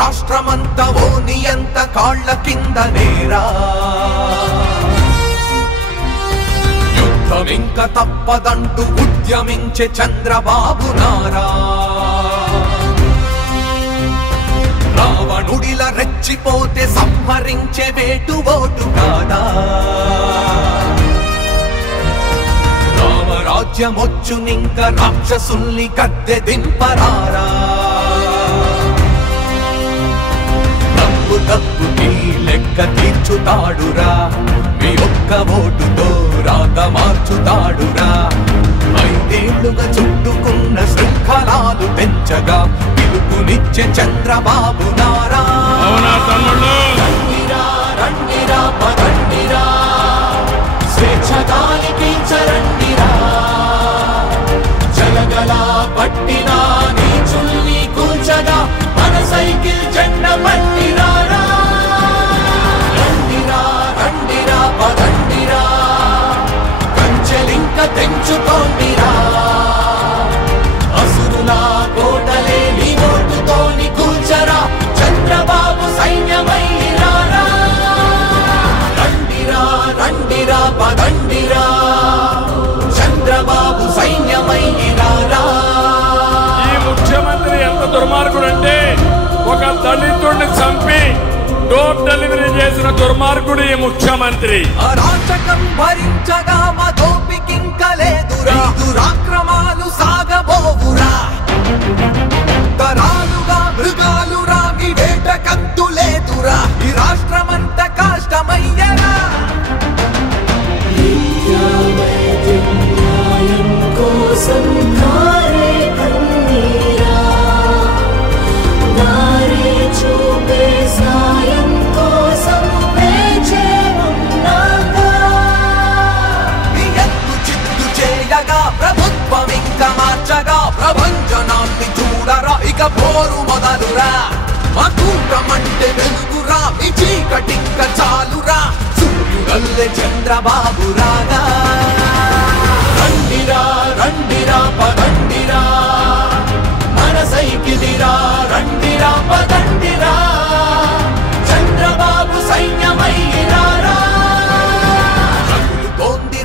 రాష్ట్రమంతా ఓ నియంత కాళ్ల కింద నేరా యుద్ధమింక తప్పదంటూ ఉద్యమించే చంద్రబాబు నారా రావణుడిలా రెచ్చిపోతే సంహరించే వేటు ఓటు కాదా రామరాజ్యమొచ్చునింక రాక్షసుల్ని గద్దె దింపరారా తప్పుకి లెక్క తీర్చుతాడురా మీ ఒక్క ఓటుతో రాత మార్చుతాడురా 5 ఏళ్లుగా చుట్టుకున్న శృంఖలాలు పెంచగా పిలుపునిచ్చే చంద్రబాబు నారా రండిరా రండిరా పదండిరా స్వేచ్ఛ గాలి పీల్చరండిరా జలగలా పట్టినా నీచుల్ని కూల్చగా మన సైకిల్ జెండ పట్టిరారా రండిరా రండిరా పదండిరా కంచెలింక తెంచుకోండిరా అసురులా కోటలే నీ ఓటుతోని కూల్చరా చంద్రబాబు సైన్యమైరారా రండిరా రండిరా పదండిరా చంద్రబాబు సైన్యమైరారా ఈ ముఖ్యమంత్రి ఎంత దుర్మార్గుడంటే ఒక దళితుడిని చంపి డోర్ డెలివరీ చేసిన దుర్మార్గుడు ఈ ముఖ్యమంత్రి అరాచకం భరించగా మా దోపికింక లేదురా దురాక్రమాలు సాగబోవురా తరాలుగా మృగాలురా మీ వేట కంతు లేదురా ఈ రాష్ట్రమంతా కష్టమయ్యరా ప్రభుత్వం ఇంకా మార్చగా ప్రభంజనాన్ని చూడరా ఇక పోరు మొదలురా మా కూటమంటే వెలుగురా మీ చీకటింక చాలురా సూర్యుడల్లే చంద్రబాబు రాగా రండిరా రండిరా పదండిరా మన సైకిలిరా రండిరా పదండిరా చంద్రబాబు సైన్యమైరారా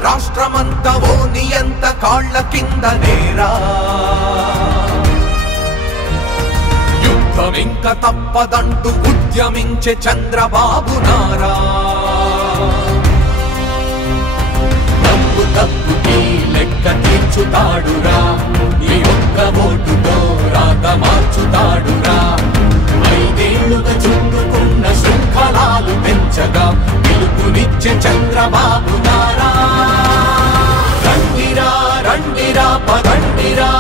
రాష్ట్రమంతా ఓ నియంత కాళ్ల కింద నేరా యుద్ధమింక తప్పదంటూ ఉద్యమించే చంద్రబాబు నారా తప్పుకి లెక్క తీర్చుతాడురా ఈ ఒక్క ఓటుతో రాత మార్చుతాడురా 5 ఏళ్లుగా చుట్టుకున్న శృంఖలాలు పెంచగా పిలుపునిచ్చే చంద్రబాబు నారా రండిరా రండిరా పదండిరా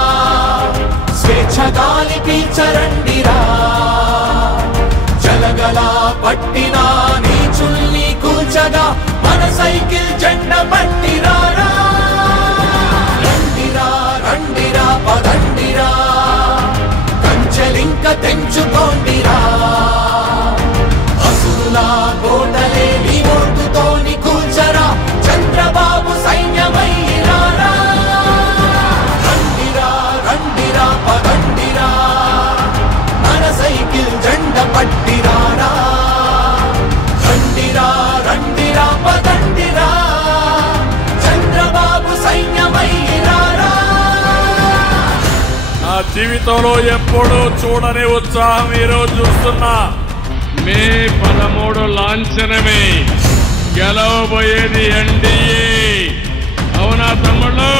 స్వేచ్ఛ గాలి పీల్చరండిరా జలగలా పట్టినా నీచుల్ని కూల్చగా మన సైకిల్ జెండ పట్టిరారా రండిరా రండిరా పదండిరా కంచెలింక తెంచుకోండిరా అసురులా కోటలే నీ ఓటుతోని కూల్చరా చంద్రబాబు సైన్యమైరారా రండిరా రండిరా పదండిరా మన సైకిల్ జెండ పట్టిరారా రండిరా రండిరా పదండిరా చంద్రబాబు సైన్యమైరారా నా జీవితంలో ఎప్పుడూ చూడని ఉత్సాహం ఈరోజు చూస్తున్నా మే 13 లాంఛనమే గెలవబోయేది ఎన్డీఏ అవునా తమ్ముళ్ళు